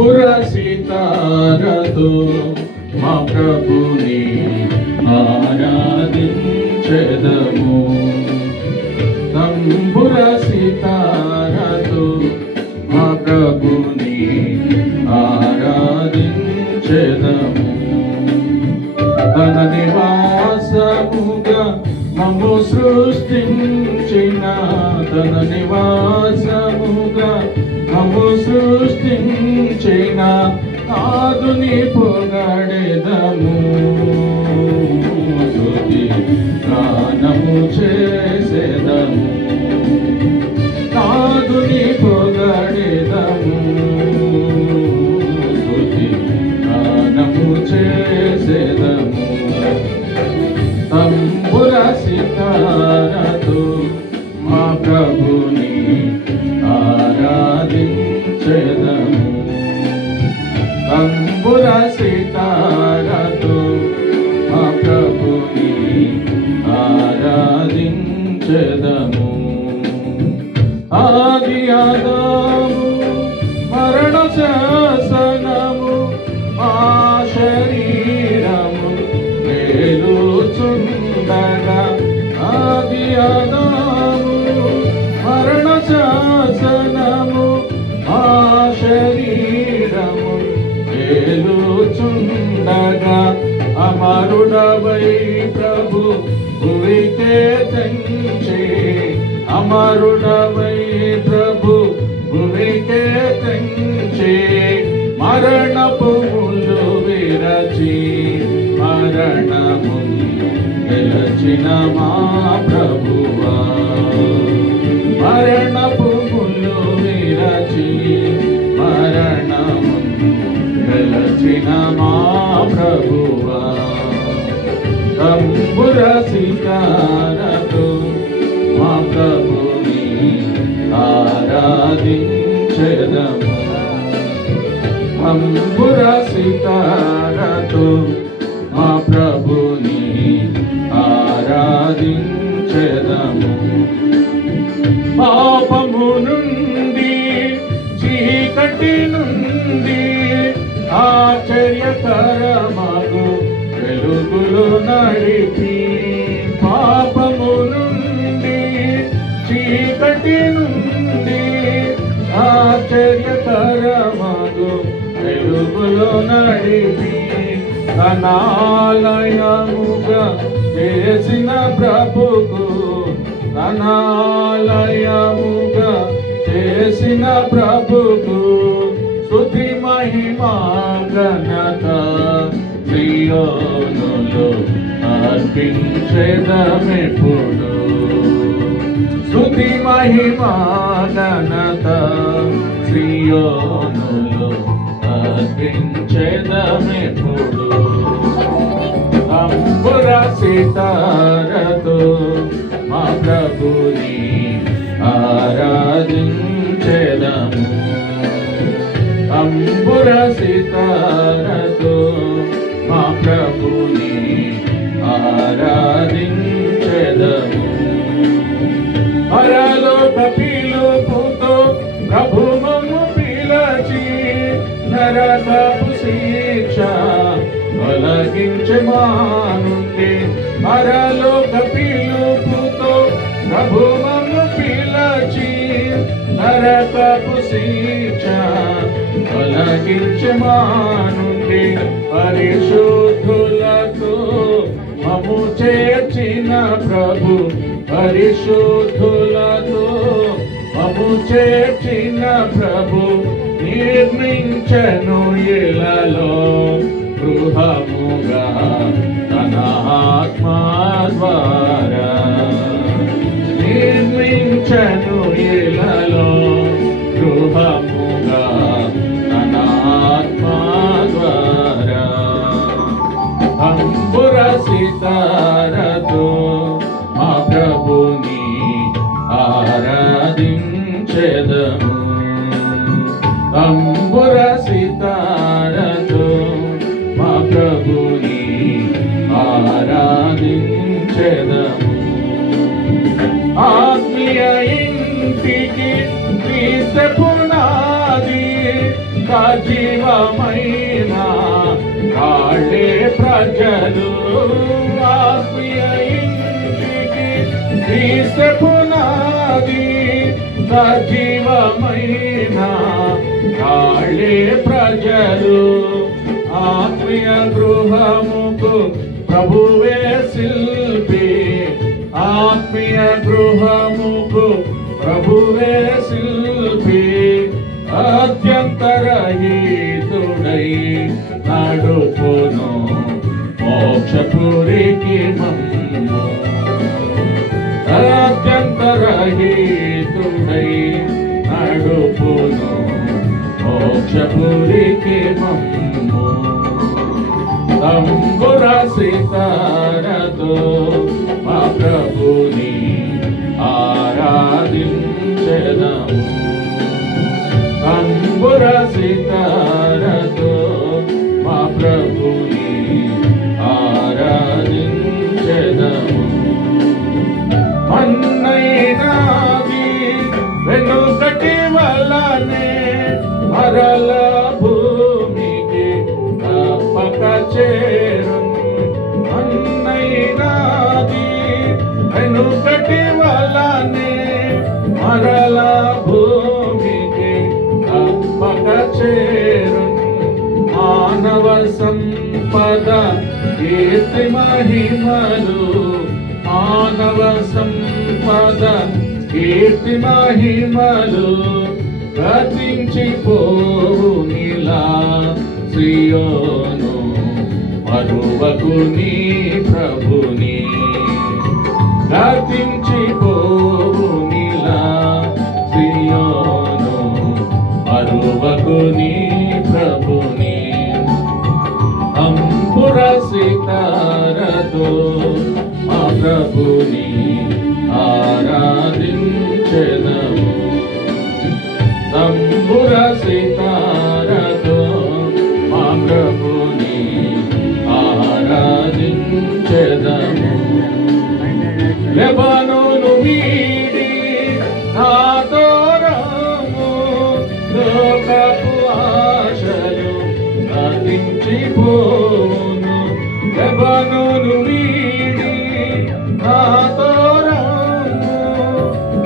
తంబుర సితారతో మా ప్రభుని ఆరాధించెదము. తంబుర సితారతో మా ప్రభుని ఆరాధించెదము. తన నివాసముగా మమ్ము సృష్టించిన, తన నివాసముగా మమ్ము సృష్టించిన నాదుని పొగడెదము. స్తుతి గానము చేసెదము, నాదుని పొగడెదము. స్తుతి గానము చేసెదము. తంబుర సితారతో మా ప్రభుని ఆరాధించెదము. తంబుర సితారతో మా ప్రభుని ఆరాధించెదము. ఆది ఆదాము మరణ శాసనము మా శరీరము వేలుచుండగా, ఆది ఆదాము మరణ శాసనము మా శరీరము వేలుచుండగా, అమరుడవై ప్రభు భువికే తెంచే, అమరుడవై ప్రభు భువికే తెంచే, మరణపు ముళ్ళు విరచి మరణము గెలచిన మా ప్రభువా. మరణపు ముళ్ళు విరచి మరణము గెలచిన మా ప్రభువా. తంబుర సితారతో మా ప్రభుని ఆరాధించెదము. తంబుర సితారతో మా ప్రభుని ఆరాధించెదము. పాపము నుండి చీకటి నుండి ఆశ్చర్యకరమగు వెలుగులో నడిపి, పాపము నుండి చీకటి నుండి ఆశ్చర్యకరమగు వెలుగులో నడిపి, తనాలయముగా చేసిన ప్రభుకు, తనాలయముగా చేసిన ప్రభుకు స్తుతి మహిమా ఘనత సియోనులో అర్పించెదమెప్పుడు. స్తుతి మహిమా ఘనత సియోనులో అర్పించెదమెప్పుడు. తంబుర సితారతో మా ప్రభుని ఆరాధించెదము. తంబుర సితారతో మా ప్రభుని ఆరాధించెదము. పరలోక పిలుపుతో ప్రభు మమ్ము పిలచి, నరకపు శిక్ష తొలగించె మా నుండి. పరలోక పిలుపుతో ప్రభు మమ్ము పిలచి, నరకపు శిక్ష తొలగించె మా నుండి. పరిశుద్ధులతో మమ్ము చేర్చిన ప్రభు, పరిశుద్ధులతో మమ్ము చేర్చిన ప్రభు, నిర్మించెను ఇలలో గృహముగా తన ఆత్మ ద్వారా. నిర్మించెను ఇలలో గృహముగా తన ఆత్మ ద్వారా. తంబుర సితారతో మా ప్రభుని ఆరాధించెదము. తంబుర సితారతో మా ప్రభుని ఆరాధించెదము. ఆత్మీయ ఇంటికి సజీవమైన కాళ్ళే ప్రజలు ఆత్మీయ ఇంటికి తీసుకున్నది సజీవమైన కాళ్ళే ప్రజలు ఆత్మీయ గృహముకు ప్రభువే శిల్పి ఆత్మీయ గృహముకు ప్రభువే శిల్పి అత్యంతరహితుడై నడుపును మోక్షపురికి మమ్ము అత్యంతరహితుడై నడుపును మోక్షపురికి మమ్ము తంబుర సితారతో మా ప్రభుని ఆరాధించెదము తంబుర సితారతో మా ప్రభుని ఆరాధించెదము మన్నైనాది వెనుకటి వలనే మరల భూమికి తప్పక చేరును మన్నైనాది వెనుకటి వలనే మరల భూమికి తప్పక చేరును మానవ సంపద కీర్తి మహిమలు మానవ సంపద కీర్తి మహిమలు గతించిపోవు నీలా సియోను మరువకు నీ ప్రభుని గతించిపోవు నీలా సియోను మరువకు నీ ప్రభుని అంబుర సితారతో మా ప్రభుని ఆరాధించెదము తంబుర సితారతో మా ప్రభుని ఆరాధించెదము లెబానోను వీడి నాతో రాము లోకపు ఆశలు నశించిపోను లెబానోను వీడి నాతో రాము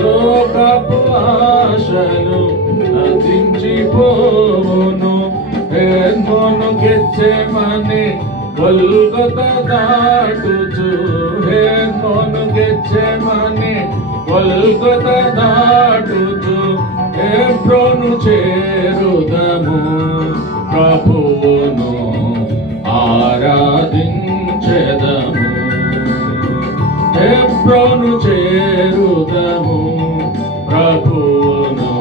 లోకపు ఆశలు నశించిపోను హెర్మోను గెచ్చెమని గొల్గొతా దాటుచు హెర్మోను గెచ్చెమని గొల్గొతా దాటుచు హెబ్రోను చేరుదము ప్రభువును ఆరాధించెదము హెబ్రోను చేరుదము ప్రభువును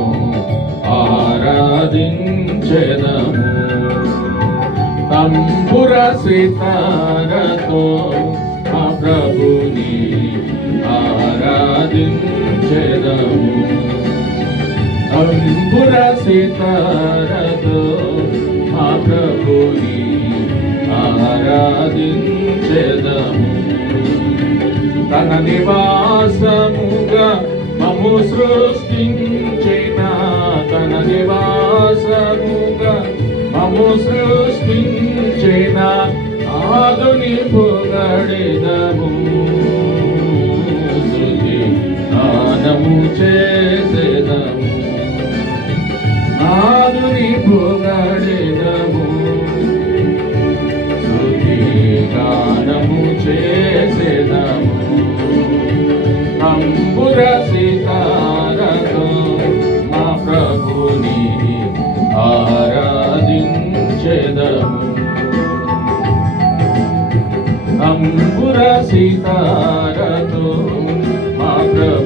ఆరాధించెదము తంబుర సితారతో మా ప్రభుని ఆరాధించెదము తంబుర సితారతో మా ప్రభుని ఆరాధించెదము తన నివాసముగా మమ్ము సృష్టించిన తన నివాసముగా మమ్ము సృష్టించిన ఆదుని పొగడెదము స్తుతి గానము చేసెదము ఆదుని పొగడెదము స్తుతి గానము చేసెదము అంబుర సితారతో మా ప్రభుని ఆరాధించెదము అంబుర సితారతో మా ప్రభు